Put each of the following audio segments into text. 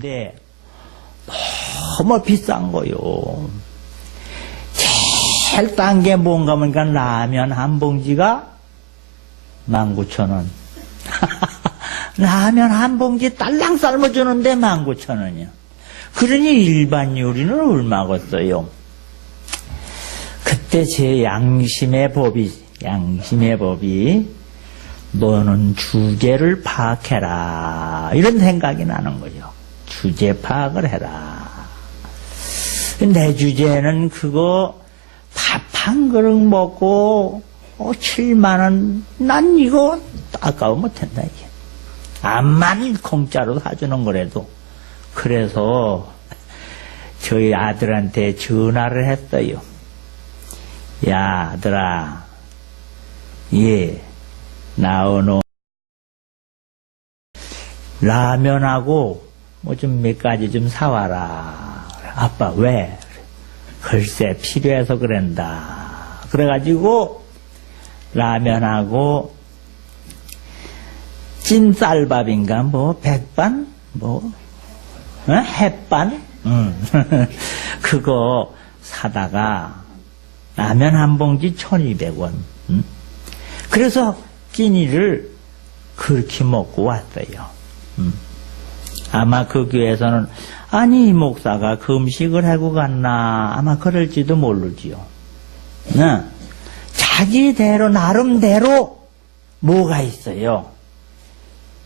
먹는데 너무 비싼 거요. 제일 싼 게 뭔가 보니까 라면 한 봉지가 19,000원. 라면 한 봉지 딸랑 삶아주는데 19,000원이야. 그러니 일반 요리는 얼마겠어요? 그때 제 양심의 법이 너는 주제를 파악해라. 이런 생각이 나는 거죠. 주제 파악을 해라. 내 주제는 그거 밥 한 그릇 먹고 7만원. 난 이거 아까워 못한다 이게. 암만 공짜로 사주는 거라도. 그래서 저희 아들한테 전화를 했어요. 야 아들아, 나오노 라면하고 뭐 좀 몇 가지 좀 사와라. 아빠 왜? 글쎄 필요해서 그런다. 그래가지고 라면하고 찐쌀밥인가 뭐 백반 햇반 그거 사다가 라면 한 봉지 1,200원. 그래서 끼니를 그렇게 먹고 왔어요. 아마 그 교회에서는 아니 이 목사가 그 음식을 하고 갔나 아마 그럴지도 모르지요. 자기대로 나름대로 뭐가 있어요?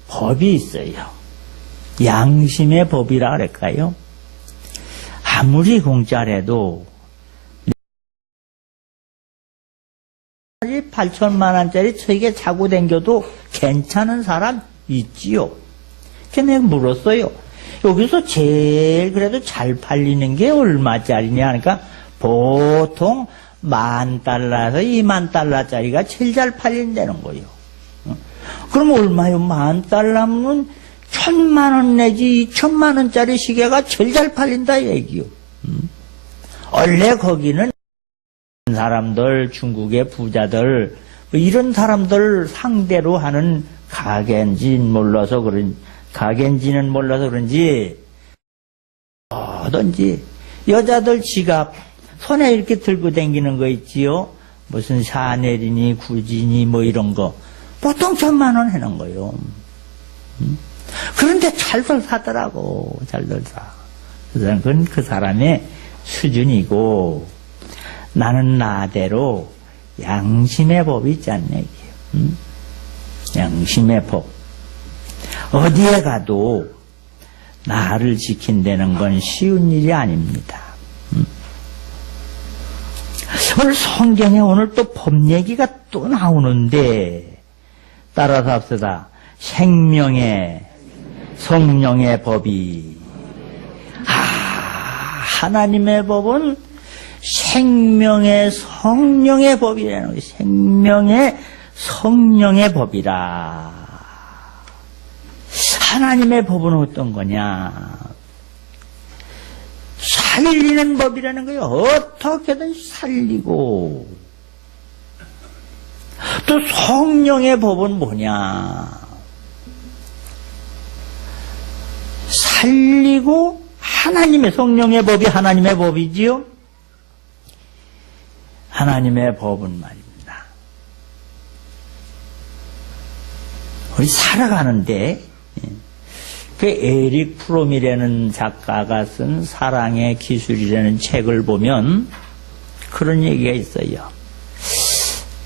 법이 있어요. 양심의 법이라 그럴까요? 아무리 공짜라도 8천만 원짜리 저에게 자고 댕겨도 괜찮은 사람 있지요. 그래서 내가 물었어요. 여기서 제일 그래도 잘 팔리는 게 얼마짜리냐 하니까 보통 $10,000에서 $20,000짜리가 제일 잘 팔린다는 거예요. 그럼 얼마요? $10,000면 1,000만 원 내지 2,000만 원짜리 시계가 제일 잘 팔린다 얘기요. 원래 거기는 사람들, 중국의 부자들, 뭐 이런 사람들 상대로 하는 가겐지는 몰라서 그런지, 뭐든지, 여자들 지갑, 손에 이렇게 들고 다니는 거 있지요? 무슨 샤넬이니, 구지니, 뭐 이런 거. 보통 1,000만 원 하는 거요. 그런데 잘들 사더라고, 잘들 사. 그건 그 사람의 수준이고, 나는 나대로 양심의 법이 있지 않냐, 이게. 양심의 법. 어디에 가도 나를 지킨다는 건 쉬운 일이 아닙니다. 오늘 성경에 오늘 또 법 얘기가 또 나오는데, 따라서 합시다. 생명의, 성령의 법이. 하나님의 법은 생명의 성령의 법이라는 거예요. 생명의 성령의 법이라. 하나님의 법은 어떤 거냐? 살리는 법이라는 거예요. 어떻게든 살리고. 또 성령의 법은 뭐냐? 살리고 하나님의 성령의 법이 하나님의 법이지요? 하나님의 법은 말입니다. 우리 살아가는데 그 에릭 프롬이라는 작가가 쓴 사랑의 기술이라는 책을 보면 그런 얘기가 있어요.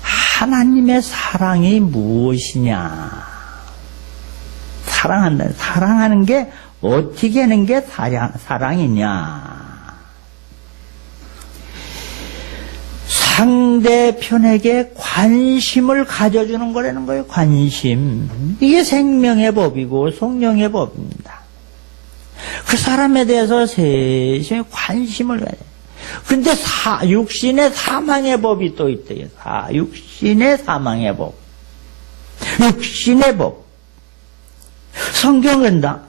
하나님의 사랑이 무엇이냐? 사랑하는 게 어떻게 하는 게 사랑이냐? 상대편에게 관심을 가져주는 거라는 거예요. 관심. 이게 생명의 법이고 성령의 법입니다. 그 사람에 대해서 세심히 관심을 가져요. 근데 육신의 사망의 법이 또 있대요. 육신의 사망의 법. 육신의 법. 성경은 다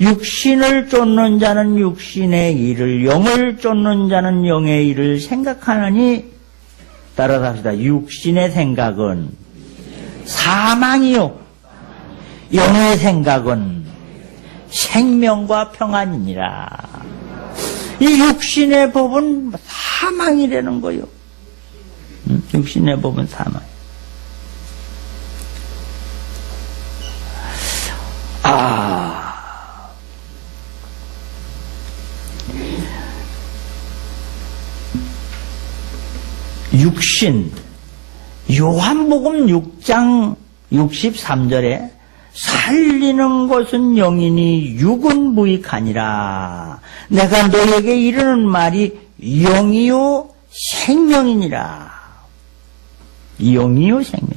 육신을 쫓는 자는 육신의 일을, 영을 쫓는 자는 영의 일을 생각하느니, 따라서 합시다. 육신의 생각은 사망이요, 영의 생각은 생명과 평안이니라. 이 육신의 법은 사망이라는 거요. 육신의 법은 사망. 육신, 요한복음 6장 63절에 살리는 것은 영이니 육은 무익하니라. 내가 너에게 이르는 말이 영이요 생명이니라. 영이요 생명.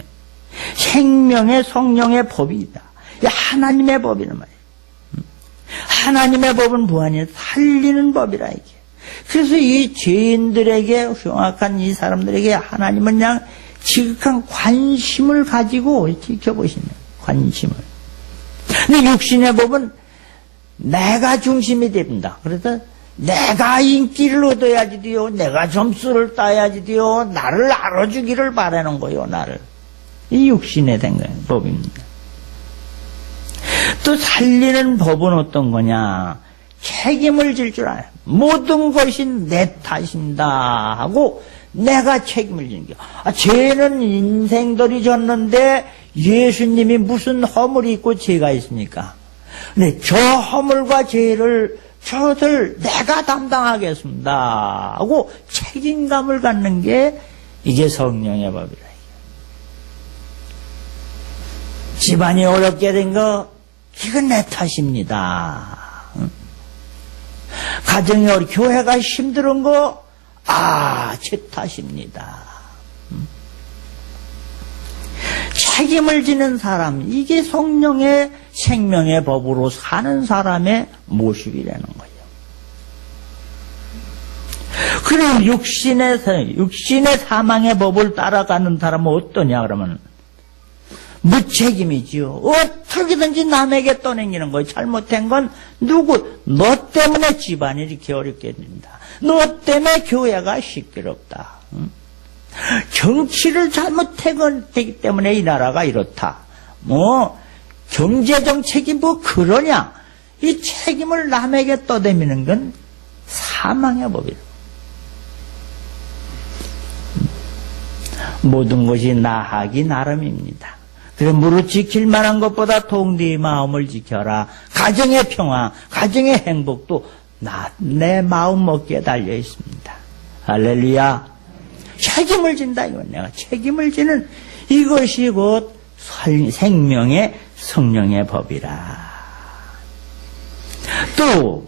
생명의 성령의 법이다. 하나님의 법이란 말이에요. 하나님의 법은 무한히 살리는 법이라 이게. 그래서 이 죄인들에게, 흉악한 이 사람들에게 하나님은 그냥 지극한 관심을 가지고 지켜보시는 관심을. 근데 육신의 법은 내가 중심이 됩니다. 그래서 내가 인기를 얻어야지 돼요. 내가 점수를 따야지 돼요. 나를 알아주기를 바라는 거예요, 나를. 이 육신의 법입니다. 또 살리는 법은 어떤 거냐? 책임을 질 줄 알아요. 모든 것이 내 탓입니다 하고 내가 책임을 지는 게. 죄는 인생들이 졌는데 예수님이 무슨 허물이 있고 죄가 있습니까? 근데 저 허물과 죄를 저들 내가 담당하겠습니다 하고 책임감을 갖는 게 이게 성령의 법이라. 집안이 어렵게 된 거 이건 내 탓입니다. 가정이 어렵게 교회가 힘든 거 제 탓입니다. 책임을 지는 사람, 이게 성령의 생명의 법으로 사는 사람의 모습이라는 거예요. 그럼 육신의 사망의 법을 따라가는 사람은 어떠냐 그러면 무책임이지요. 어떻게든지 남에게 떠넘기는 거예요. 잘못된 건 누구? 너 때문에 집안이 이렇게 어렵게 됩니다. 너 때문에 교회가 시끄럽다. 정치를 잘못했기 때문에 이 나라가 이렇다. 경제정책이 그러냐? 이 책임을 남에게 떠대미는 건 사망의 법이에요. 모든 것이 나하기 나름입니다. 그래서 무릇 지킬 만한 것보다 동대의 마음을 지켜라. 가정의 평화, 가정의 행복도 내 마음 먹기에 달려 있습니다. 할렐루야. 책임을 진다 이건 내가 책임을 지는 이것이 곧 생명의 성령의 법이라. 또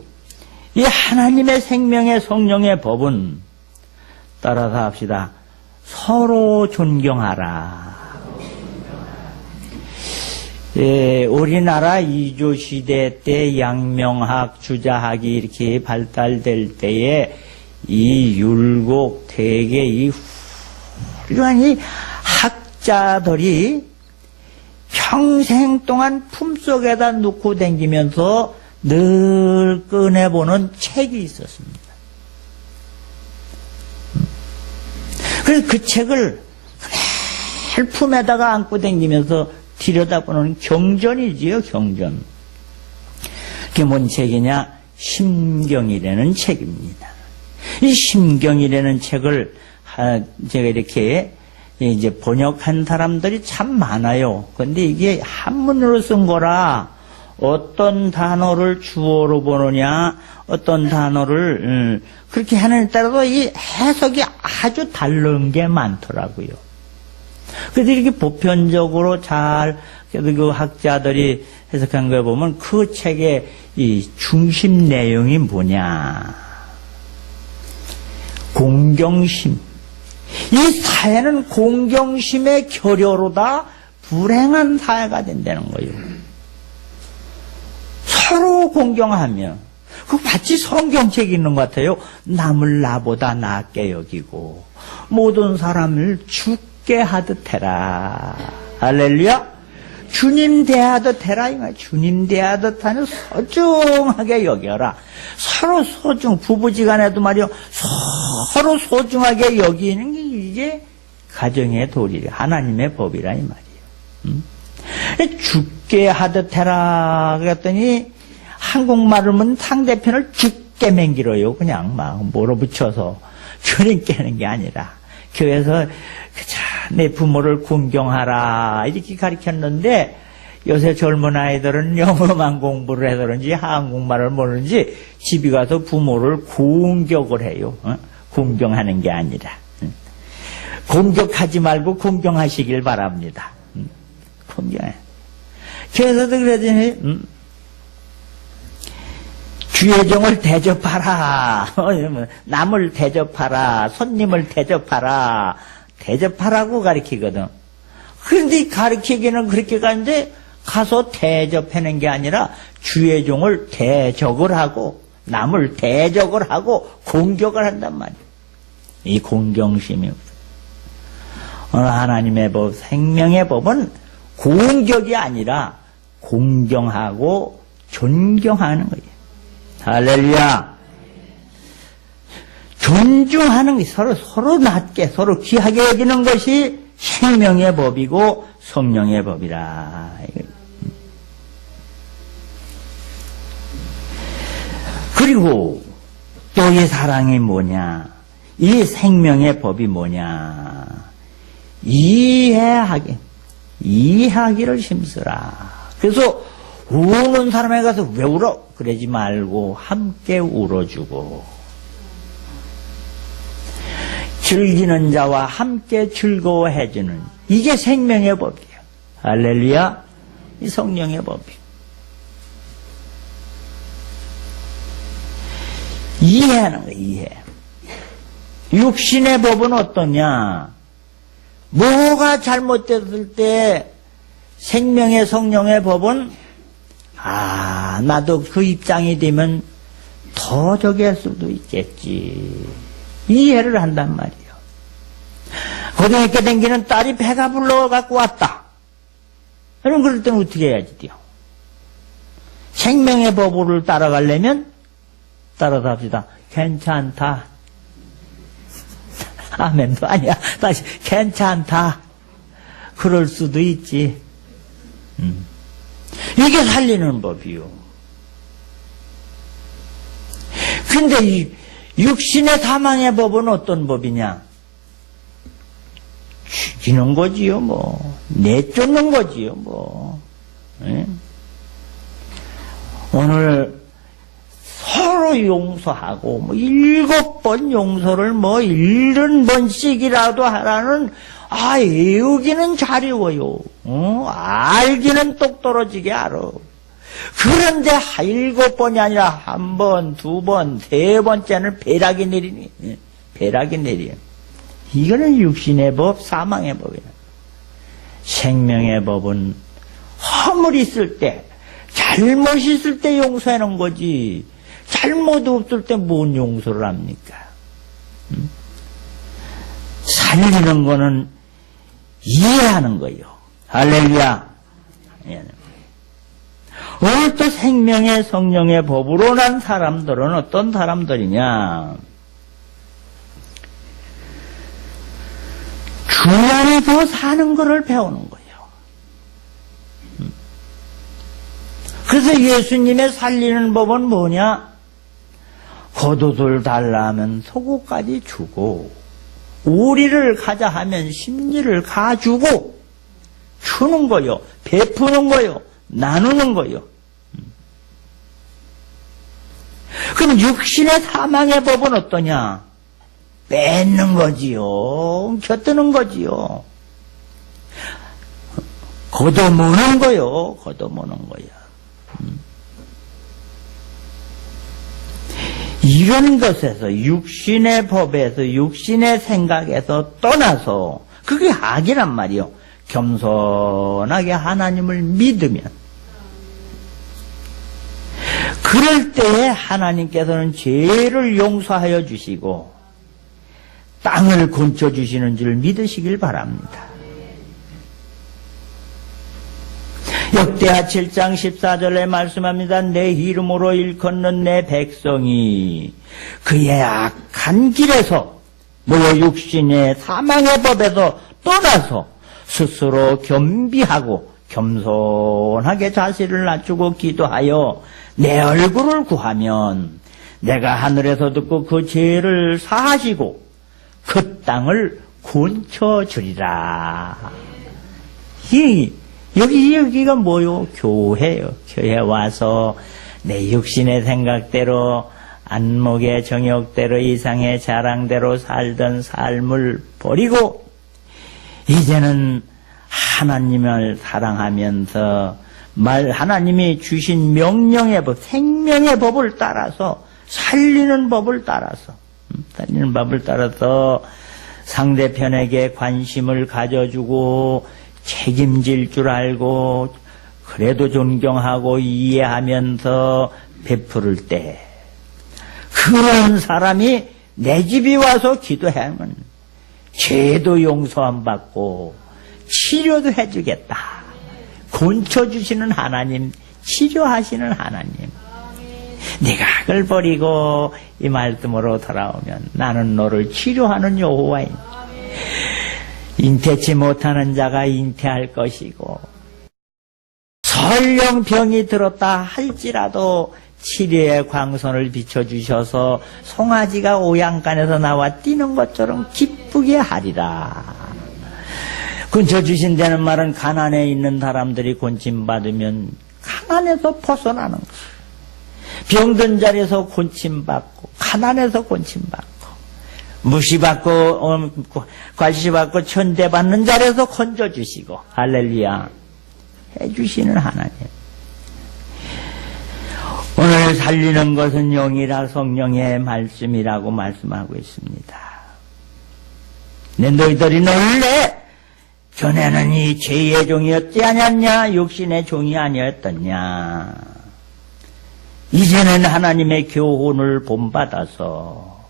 이 하나님의 생명의 성령의 법은 따라서 합시다. 서로 존경하라. 우리나라 이조시대 때 양명학, 주자학이 이렇게 발달될 때에 이 율곡 대개 이 훌륭한 이 학자들이 평생 동안 품속에다 놓고 다니면서 늘 꺼내보는 책이 있었습니다. 그래서 그 책을 늘 품에다가 안고 다니면서 들여다보는 경전이지요, 경전. 그게 뭔 책이냐? 심경이라는 책입니다. 이 심경이라는 책을 제가 이렇게 이제 번역한 사람들이 참 많아요. 그런데 이게 한문으로 쓴 거라 어떤 단어를 주어로 보느냐, 어떤 단어를 그렇게 하느냐에 따라서 이 해석이 아주 다른 게 많더라고요. 그래서 이렇게 보편적으로 잘 그 학자들이 해석한 걸 보면 그 책의 이 중심 내용이 뭐냐? 공경심. 이 사회는 공경심의 결여로다 불행한 사회가 된다는 거예요. 서로 공경하며, 그 마치 성경책이 있는 것 같아요. 남을 나보다 낫게 여기고 모든 사람을 죽게 하듯 해라. 할렐루야. 주님 대하듯 해라. 주님 대하듯 하는 소중하게 여겨라. 서로 부부지간에도 말이요. 서로 소중하게 여기는 게 이게 가정의 도리라. 하나님의 법이라 이 말이에요. 죽게 하듯 해라. 그랬더니 한국말은 상대편을 죽게 맹기러요. 그냥 막 몰아붙여서 그런 깨는 게 아니라 교회에서 내 부모를 궁경하라 이렇게 가르쳤는데 요새 젊은 아이들은 영어만 공부를 해서 그런지 한국말을 모르는지 집에 가서 부모를 공격을 해요. 공경하는 게 아니라 공격하지 말고 공경하시길 바랍니다. 공경해. 그래서도 그러더니 주의종을 대접하라. 남을 대접하라. 손님을 대접하라. 대접하라고 가르치거든. 그런데 가르치기는 그렇게 가는데 가서 대접하는 게 아니라 주의 종을 대적을 하고 남을 대적을 하고 공격을 한단 말이에요. 이 공경심이 오늘 하나님의 법, 생명의 법은 공격이 아니라 공경하고 존경하는 거예요. 할렐루야. 존중하는 게 서로 낮게 서로 귀하게 여기는 것이 생명의 법이고 성령의 법이라. 그리고 또 이 사랑이 뭐냐? 이 생명의 법이 뭐냐? 이해하기를 힘쓰라. 그래서 우는 사람에 가서 왜 울어? 그러지 말고 함께 울어주고 즐기는 자와 함께 즐거워해주는 이게 생명의 법이에요. 할렐루야. 이 성령의 법이에요. 이해하는 거예요. 이해. 육신의 법은 어떠냐? 뭐가 잘못됐을 때 생명의 성령의 법은 나도 그 입장이 되면 더 저기 할 수도 있겠지. 이해를 한단 말이에요. 고등학교 다니는 딸이 배가 불러갖고 왔다. 그럼 그럴 때는 어떻게 해야지 돼요? 생명의 법을 따라가려면 따라서 합시다. 괜찮다. 아멘도 아니야. 다시 괜찮다. 그럴 수도 있지. 이게 살리는 법이요. 근데 이 육신의 사망의 법은 어떤 법이냐? 죽이는 거지요, 뭐. 내쫓는 거지요, 뭐. 네? 오늘 서로 용서하고, 7번 용서를 70번씩이라도 하라는, 애우기는 잘 외워요. 알기는 똑 떨어지게 알아. 그런데 7번이 아니라 1번, 2번, 3번째는 배락이 내리니. 배락이 내려. 이거는 육신의 법, 사망의 법이야. 생명의 법은 허물 있을 때, 잘못 있을 때 용서하는 거지. 잘못 없을 때 뭔 용서를 합니까? 살리는 거는 이해하는 거예요. 할렐루야. 오늘 또 생명의 성령의 법으로 난 사람들은 어떤 사람들이냐? 주 안에서 사는 것을 배우는 거예요. 그래서 예수님의 살리는 법은 뭐냐? 겉옷을 달라 하면 속옷까지 주고, 우리를 가자 하면 심리를 가주고, 주는 거요. 베푸는 거요. 나누는 거요. 그럼 육신의 사망의 법은 어떠냐? 뺏는 거지요. 곁드는 거지요. 걷어모는 거요. 걷어모는 거야. 이런 것에서 육신의 법에서 육신의 생각에서 떠나서 그게 악이란 말이요. 겸손하게 하나님을 믿으면 그럴 때에 하나님께서는 죄를 용서하여 주시고 땅을 건져주시는 줄 믿으시길 바랍니다. 역대하 7장 14절에 말씀합니다. 내 이름으로 일컫는 내 백성이 그의 악한 길에서 육신의 사망의 법에서 떠나서 스스로 겸비하고 겸손하게 자신을 낮추고 기도하여 내 얼굴을 구하면 내가 하늘에서 듣고 그 죄를 사하시고 그 땅을 곤쳐주리라. 여기가 뭐요? 교회요. 교회 와서 내 육신의 생각대로 안목의 정욕대로 이상의 자랑대로 살던 삶을 버리고 이제는 하나님을 사랑하면서 하나님이 주신 명령의 법, 생명의 법을 따라서 살리는 법을 따라서 상대편에게 관심을 가져주고 책임질 줄 알고 그래도 존경하고 이해하면서 베풀을 때 그런 사람이 내 집에 와서 기도하면 죄도 용서 안 받고 치료도 해주겠다. 곤쳐주시는 하나님, 치료하시는 하나님. 네가 악을 버리고 이 말씀으로 돌아오면 나는 너를 치료하는 여호와이니 잉태치 못하는 자가 잉태할 것이고 설령 병이 들었다 할지라도 치료의 광선을 비춰주셔서 송아지가 오양간에서 나와 뛰는 것처럼 기쁘게 하리라. 곤쳐주신다는 말은 가난에 있는 사람들이 곤침받으면 가난에서 벗어나는 거예요. 병든 자리에서 곤침받고 가난에서 곤침받고 무시받고 괄시받고 천대받는 자리에서 건져주시고 할렐루야 해주시는 하나님. 오늘 살리는 것은 영이라 성령의 말씀이라고 말씀하고 있습니다. 내 너희들이 원래 전에는 이 죄의 종이었지 않았냐? 육신의 종이 아니었더냐? 이제는 하나님의 교훈을 본받아서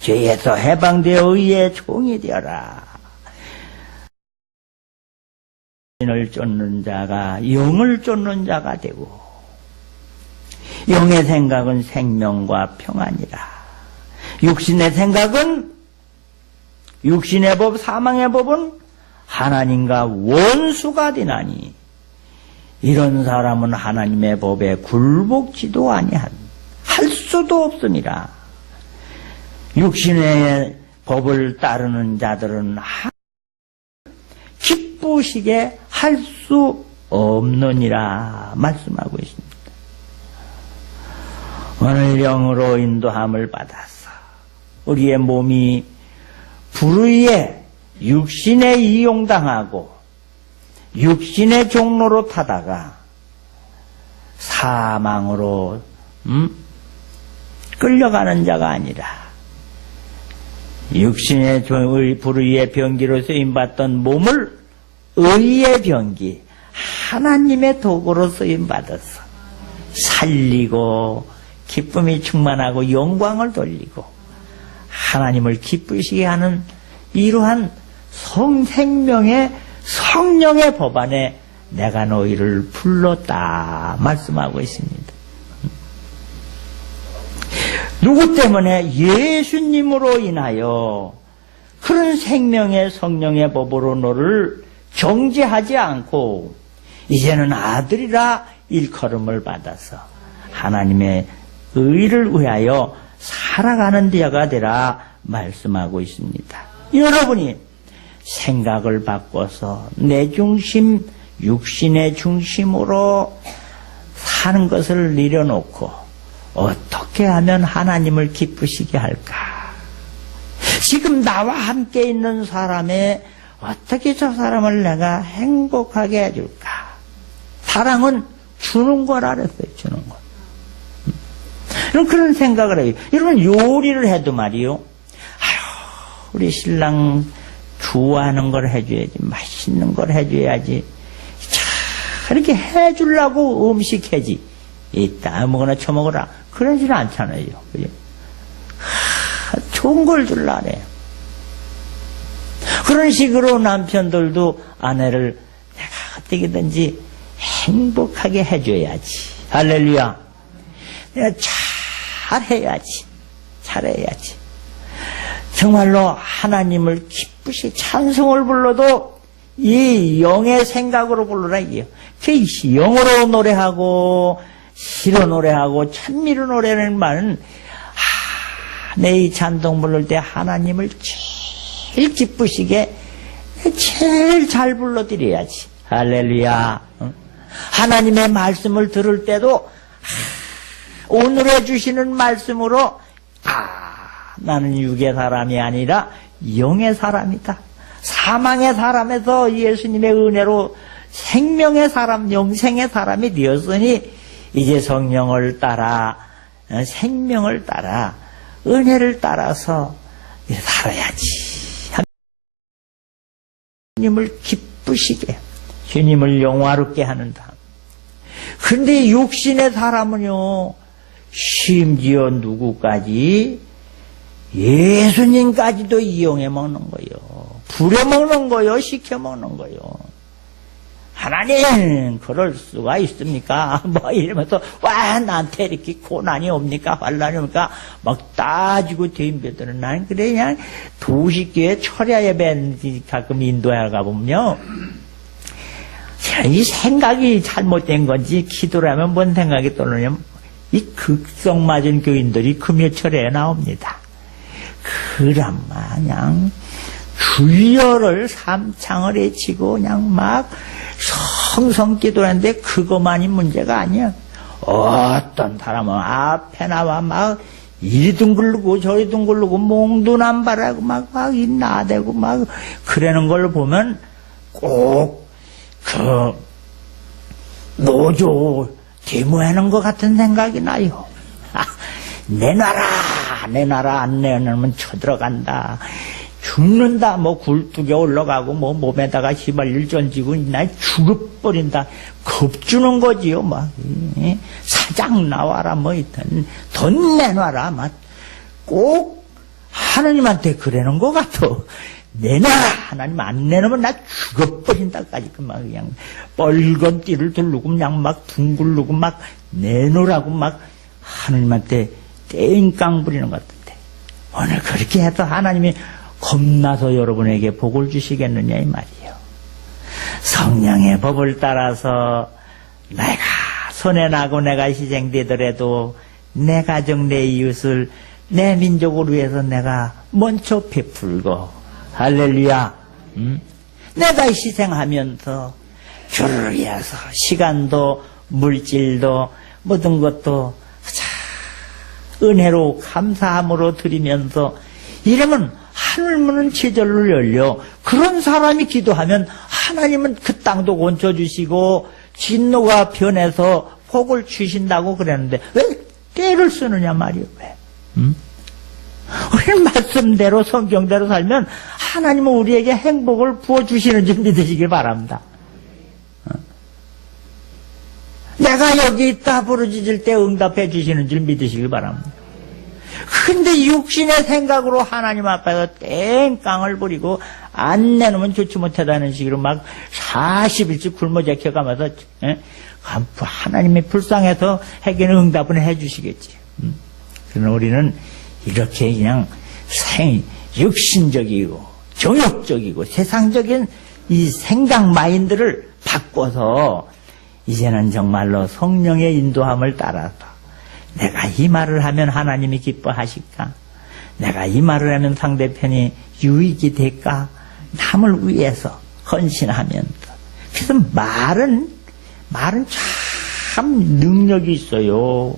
죄에서 해방되어 의의 종이 되어라. 영을 쫓는 자가 영을 쫓는 자가 되고 영의 생각은 생명과 평안이라. 육신의 생각은 육신의 법 사망의 법은 하나님과 원수가 되나니 이런 사람은 하나님의 법에 굴복지도 아니한 할 수도 없으니라. 육신의 법을 따르는 자들은 기쁘시게 할 수 없느니라 말씀하고 있습니다. 오늘 영으로 인도함을 받아서 우리의 몸이 불의에 육신에 이용당하고 육신의 종로로 타다가 사망으로 끌려가는 자가 아니라 육신의 불의의 병기로 쓰임받던 몸을 의의 병기 하나님의 도구로 쓰임받아서 살리고 기쁨이 충만하고 영광을 돌리고 하나님을 기쁘시게 하는 이러한 생명의 성령의 법 안에 내가 너희를 불렀다 말씀하고 있습니다. 누구 때문에? 예수님으로 인하여 그런 생명의 성령의 법으로 너를 정죄하지 않고 이제는 아들이라 일컬음을 받아서 하나님의 의를 위하여 살아가는 자가 되라 말씀하고 있습니다. 여러분이 생각을 바꿔서 내 중심, 육신의 중심으로 사는 것을 내려놓고 어떻게 하면 하나님을 기쁘시게 할까? 지금 나와 함께 있는 사람의 어떻게 저 사람을 내가 행복하게 해줄까? 사랑은 주는 거라 그랬어요. 주는 거. 그런 생각을 해요. 여러분 요리를 해도 말이요. 아유, 우리 신랑 좋아하는 걸 해줘야지. 맛있는 걸 해줘야지. 자, 이렇게 해주려고 음식 해지. 이따 아무거나 처먹어라. 그러지는 않잖아요. 그죠? 좋은 걸 줄라 그래요. 그런 식으로 남편들도 아내를 내가 어떻게든지 행복하게 해줘야지. 할렐루야. 내가 잘해야지. 잘해야지. 정말로 하나님을 기쁘시 찬송을 불러도 이 영의 생각으로 불러라 이게요. 그 영으로 노래하고 시로 노래하고 찬미로 노래하는 말은 내 이 찬송 부를 때 하나님을 제일 기쁘시게 제일 잘 불러드려야지. 할렐루야. 하나님의 말씀을 들을 때도 오늘 해주시는 말씀으로 나는 육의 사람이 아니라 영의 사람이다. 사망의 사람에서 예수님의 은혜로 생명의 사람, 영생의 사람이 되었으니 이제 성령을 따라 생명을 따라 은혜를 따라서 살아야지. 주님을 기쁘시게, 주님을 영화롭게 하는 다. 근데 육신의 사람은요, 심지어 누구까지? 예수님까지도 이용해 먹는 거요. 부려먹는 거요, 시켜먹는 거요. 하나님, 그럴 수가 있습니까? 뭐 이러면서, 와, 나한테 이렇게 고난이 옵니까? 환란이 옵니까? 막 따지고 대인배들은 나는 그래, 그냥 도시교회 철야 예배 가끔 인도에 가보면요. 이 생각이 잘못된 건지, 기도를 하면 뭔 생각이 떠오르냐면, 이 극성 맞은 교인들이 금요철에 나옵니다. 그럼 마냥 주여를 삼창을 외치고 그냥 막 성성 기도하는데 그것만이 문제가 아니야. 어떤 사람은 앞에 나와 막 이리 둥글고 저리 둥글고 몽두남발하고 막 이 나대고 막 그러는 걸 보면 꼭 그 노조 데모하는 것 같은 생각이 나요. 내놔라, 내놔라, 안 내놓으면 쳐들어간다. 죽는다, 뭐 굴뚝에 올라가고, 뭐 몸에다가 휘발유를 던지고, 나 죽어버린다. 겁주는 거지요, 막. 사장 나와라, 뭐, 있든. 돈 내놔라, 막. 꼭 하나님한테 그러는 것 같아. 내놔라! 하나님 안 내놓으면 나 죽어버린다까지, 막 그냥 빨간 띠를 두르고, 그냥 막 둥글르고, 막 내놓으라고 막 하나님한테 땡깡 부리는 것 같은데. 오늘 그렇게 해서 하나님이 겁나서 여러분에게 복을 주시겠느냐, 이 말이에요. 성령의 법을 따라서 내가 손해나고 내가 희생되더라도 내 가정, 내 이웃을 내 민족을 위해서 내가 먼저 베풀고, 할렐루야. 내가 희생하면서 주를 위해서 시간도 물질도 모든 것도 은혜로 감사함으로 드리면서 이러면 하늘문은 제절로 열려. 그런 사람이 기도하면 하나님은 그 땅도 건져주시고 진노가 변해서 복을 주신다고 그랬는데 왜 때를 쓰느냐 말이에요. 왜? 우리 말씀대로 성경대로 살면 하나님은 우리에게 행복을 부어주시는 줄 믿으시길 바랍니다. 내가 여기 있다 부르짖을 때 응답해 주시는 줄 믿으시길 바랍니다. 근데 육신의 생각으로 하나님 앞에서 땡깡을 부리고 안 내놓으면 좋지 못하다는 식으로 막 40일씩 굶어 제껴가면서 하나님이 불쌍해서 해결은 응답은 해 주시겠지. 그러나 우리는 이렇게 그냥 육신적이고 정욕적이고 세상적인 이 생각 마인드를 바꿔서 이제는 정말로 성령의 인도함을 따라서 내가 이 말을 하면 하나님이 기뻐하실까? 내가 이 말을 하면 상대편이 유익이 될까? 남을 위해서 헌신하면서. 그래서 말은 참 능력이 있어요.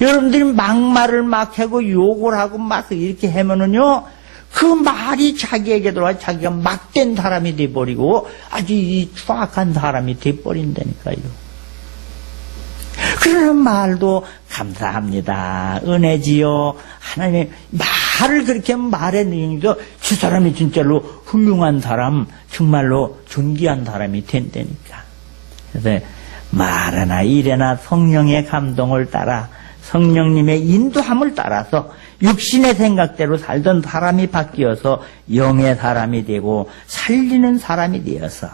여러분들이 막말을 막 하고 욕을 하고 막 이렇게 하면은요, 그 말이 자기에게 들어와 자기가 막된 사람이 돼버리고 아주 이 추악한 사람이 돼버린다니까요. 그런 말도 감사합니다. 은혜지요. 하나님의 말을 그렇게 말해내니까 저 사람이 진짜로 훌륭한 사람, 정말로 존귀한 사람이 된다니까. 그래서 말이나 일이나 성령의 감동을 따라 성령님의 인도함을 따라서 육신의 생각대로 살던 사람이 바뀌어서 영의 사람이 되고 살리는 사람이 되어서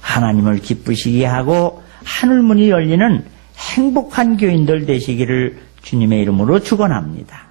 하나님을 기쁘시게 하고 하늘문이 열리는 행복한 교인들 되시기를 주님의 이름으로 축원합니다.